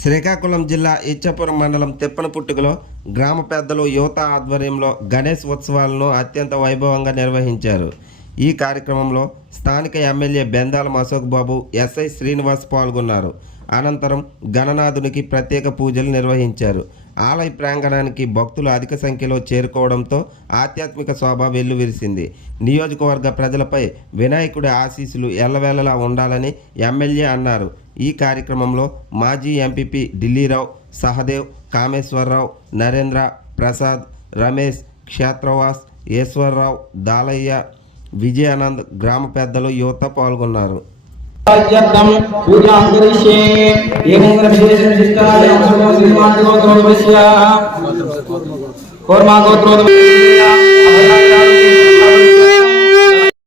శ్రీకాకుళం జిల్లా ఇచ్చాపురం మండలం తిప్పనపుట్టుకలో గ్రామ పెద్దలు యువత ఆధ్వర్యంలో గణేష్ ఉత్సవాలను అత్యంత వైభవంగా నిర్వహించారు. ఈ కార్యక్రమంలో స్థానిక ఎమ్మెల్యే బెందాలం అశోక్ బాబు ఎస్ఐ శ్రీనివాస్ పాల్గొన్నారు. అనంతరం గణనాథునికి ప్రత్యేక పూజలు నిర్వహించారు. ఆలయ ప్రాంగణానికి భక్తులు అధిక సంఖ్యలో చేరుకోవడంతో ఆధ్యాత్మిక శోభ వెల్లువిరిసింది. నియోజకవర్గ ప్రజలపై వినాయకుడి ఆశీస్సులు ఎల్లవేళలా ఉండాలని ఎమ్మెల్యే అన్నారు. ఈ కార్యక్రమంలో మాజీ ఎంపీపీ ఢిల్లీరావు సహదేవ్ కామేశ్వరరావు నరేంద్ర ప్రసాద్ రమేష్ క్షేత్రవాస్ ఈశ్వర్రావు దాలయ్య విజయానంద్ గ్రామ పెద్దలు యువత పాల్గొన్నారు. కోర్మా